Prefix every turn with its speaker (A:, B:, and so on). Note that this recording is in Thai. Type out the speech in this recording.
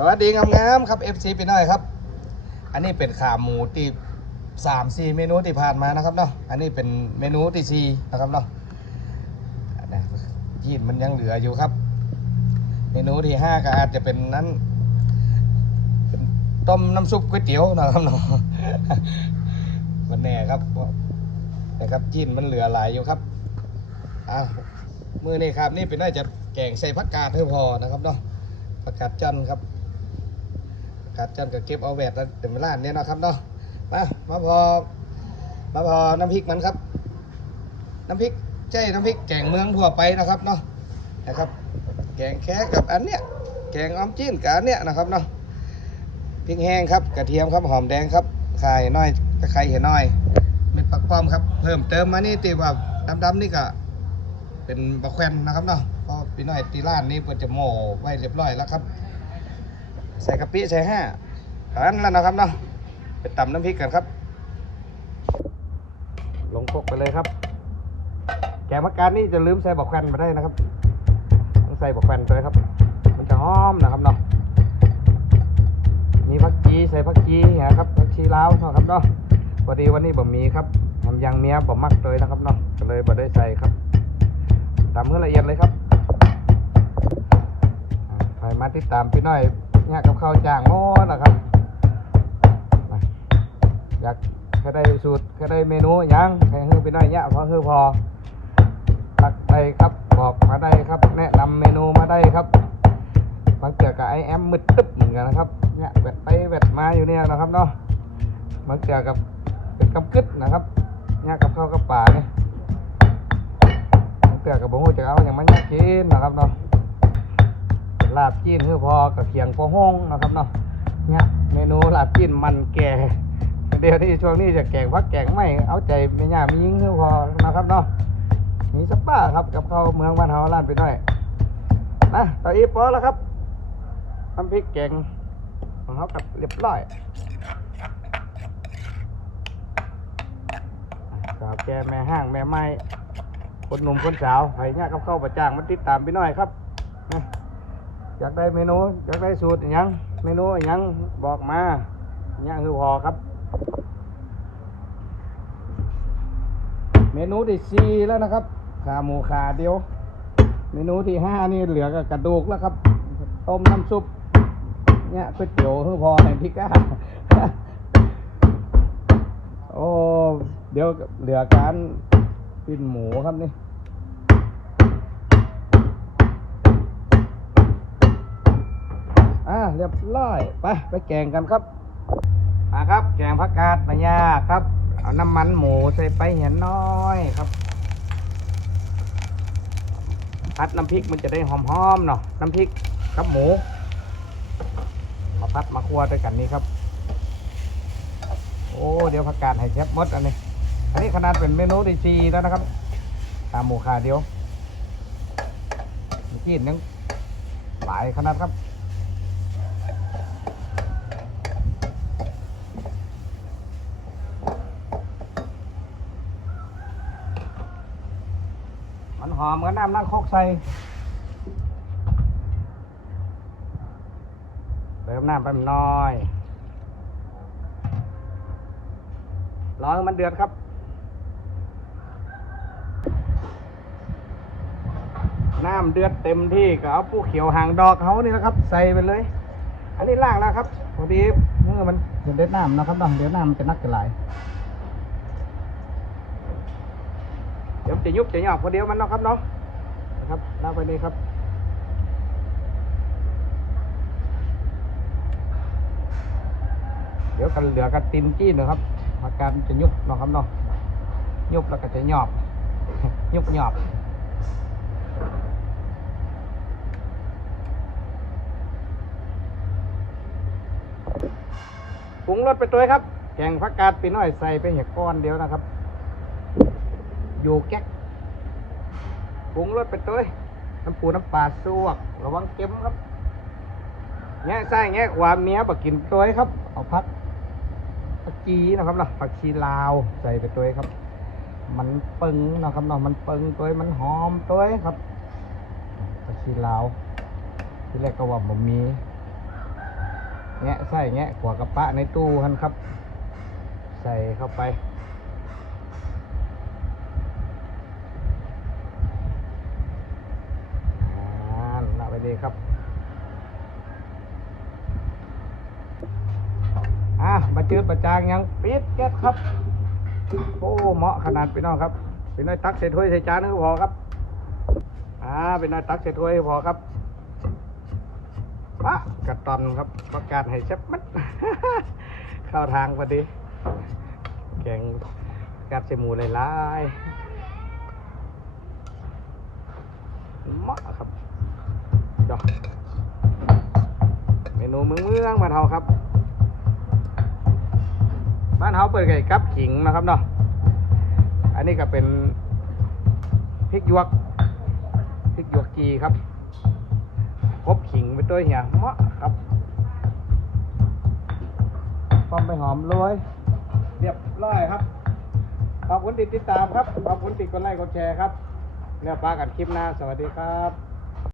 A: สวัสดีงามๆครับ FC ไปหน่อยครับ อันนี้เป็นขาหมูที่สามสี่เมนูที่ผ่านมานะครับเนาะอันนี้เป็นเมนูที่สี่นะครับเนาะนะยีนมันยังเหลืออยู่ครับ เมนูที่ห้าก็อาจจะเป็นนั้นเป็นต้มน้ำซุปก๋วยเตี๋ยวนะครับเนาะมันแน่ครับนะครับจีนมันเหลือหลายอยู่ครับอะมือนี่ครับนี่เป็นน่าจะแกงใส่ผักกาดเท่าพอนะครับเนาะผักกาดจันทร์ ครับผักกาดจันก็เก็บเอาแหวดแล้วเต็มร้านเนี่ยนะครับเนาะมามาพอมาพอน้ำพริกมันครับ น้ำพริกใช่น้ำพริกแกงเมืองทั่วไปนะครับเนาะนะครับ แกงแค่กับอันเนี้ยแกงอ้อมจีนกับอันเนี้ยนะครับเนาะพริกแห้งครับกระเทียมครับหอมแดงครับข่ายน้อยตะไคร้เห็นน้อยเม็ดปักป้อมครับ เพิ่มเติมมานี่ตีว่าดำๆนี่ก็เป็นบะแควนนะครับเนาะพราะพี่น้อยตีร้านนี้เปิดจะโม่ไว้เรียบร้อยแล้วครับ ใส่กะปิใส่ห้าอันนั้นแล้วนะครับเนาะไปตำน้ำพริกกันครับ ลงพกไปเลยครับ แกงมะการนี่จะลืมใส่บะแควนมาได้นะครับต้องใส่บะแควนไปเลยครับ มันจะหอมนะครับเนาะมีผักชีใส่ผักชีนะครับผักชีลาวเนาะครับเนาะพอดีวันนี้บ่มีครับทำยังเมียบ่มักเลยนะครับเนาะก็เลยบ่ได้ใส่ครับตามเพื่อละเอียดเลยครับอ่าไปมาติดตามพี่น้อย เนี่ยกับข้าวจ้างหม้อนะครับ อยากแค่ได้สูตรแค่ได้เมนูยังให้ฮือพี่น้อยเนี่ยพอฮือพอตักไปครับบอกมาได้ครับ แนะนำเมนูมาได้ครับบางเกี่ยวกับไอแอมมืดตึ๊บเหมือนกันนะครับเนี่ยแวดไปแวดมาอยู่เนี่ยนะครับเนาะมาเจอกับเป็นกับกึดนะครับเนี่ยกับข้าวกับป่าเนี่ยมาเจอกับบ่ฮู้จะเอาอย่างมันยากกินนะครับเนาะ ลาบจีนคือพอกับเขียงพอห้องนะครับเนาะเนี่ยเมนูลาบจีนมันแก่เดี๋ยวที่ช่วงนี้จะแกงพักแกงไม่เอาใจไม่ยากมียิงคือพอนะครับเนาะมีสปาครับกับเขาเมืองบ้านเฮาร้านไปด้วยนะตอนนี้พอแล้วครับน้ำพริกแกงของเขากับเรียบร้อยสาวแกแม่ห้างแม่ไม้คนหนุ่มคนสาวใครเนี่ยกับเข้าประจ้างมันติดตามไปหน่อยครับ อยากได้เมนูอยากได้สูตรอหยังเมนูอหยังบอกมาอหยังคือพอครับ เมนูที่สี่แล้วนะครับ ขาหมูขาเดียว เมนูที่ห้านี่เหลือกับกระดูกแล้วครับ ต้มน้ำซุป เนี่ยก๋วยเตี๋ยวคือพอในพิก้าโอ้ เดี๋ยวเหลือการปิ้นหมูครับนี่ อ่า เรียบร้อยไปไปแกงกันครับมาครับ แกงผักกาดมายาครับ เอาน้ำมันหมูใส่ไปเห็นน้อยครับพัดน้ำพริกมันจะได้หอมๆเนาะน้ำพริกกับหมูมาพัดมาคั่วด้วยกันนี้ครับ โอ้เดี๋ยวผักกาดให้เชฟมดอันนี้ อันนี้ขนาดเป็นเมนูดีจีแล้วนะครับตามหมูขาเดียวกี้นึงหลายขนาดครับ อมเหมือนน้ำนั่งคกใส่เติมน้ำไปหน่อยรอให้มันเดือดครับ น้ำเดือดเต็มที่ก็เอาปูเขียวหางดอกเขานี่นะครับ ใส่ไปเลย อันนี้ล่างแล้วครับพอดีเมื่อมันเดือดน้ำนะครับเนาะเดี๋ยวน้ำจะนักจะไหลายเดี๋ยวจะยุบจะหยอกพอเดียวมันนะครับเนาะนะครับลากไปนี่ครับเดี๋ยวกันเหลือกันตินจี้นะครับอาการจะยุบนะครับเนาะยุบแล้วก็จะหยอบยุบหยอบปรุงรสไปตัวครับแกงผักกาดไปหน่อยใส่ไปเห็ดก้อนเดียวนะครับ ยแก๊กปรุงรสไปตัวน้ำปูน้ำปลาซวก ระวังเค็มครับแง่ใส่แง่ขวาเมียบักกินตัวครับ เอาพักผักชีนะครับเนาะผักชีลาวใส่ไปตัวครับ มันปึงนะครับเนาะมันปึงตัวมันหอมตัวครับผักชีลาวที่แรกก็ว่าผมมีแงะใส่แงะขวากระปะในตู้หันครับ ใส่เข้าไป อ่าละไป ดีครับอะมาจืดประจางยังปิดแก๊สครับ โอ้เหมาะขนาดพี่น้องครับเป็นน้อยตักใส่ถ้วยใส่จานนึก็พอครับอ่าเป็นน้อยตักใส่ถ้วยก็พอครับปะกระตอนครับประกาศให้เชฟมัดเข้าทางพอดีแกงกัดใส่หมูหลายๆเหมาะครับ ดอกเมนูเมืองเมืองบ้านเฮาครับ บ้านเฮาเปิดไก่กับขิงนะครับเนาะอันนี้ก็เป็นพริกหยวกพริกหยวกกีครับครบขิงไปตัวเหียเหมาะครับป้อมไปหอมโรยเรียบร้อยครับ ขอบคุณที่ติดตามครับ ขอบคุณที่กดไลค์กดแชร์ครับเนี่ยปากันคลิปหน้า สวัสดีครับ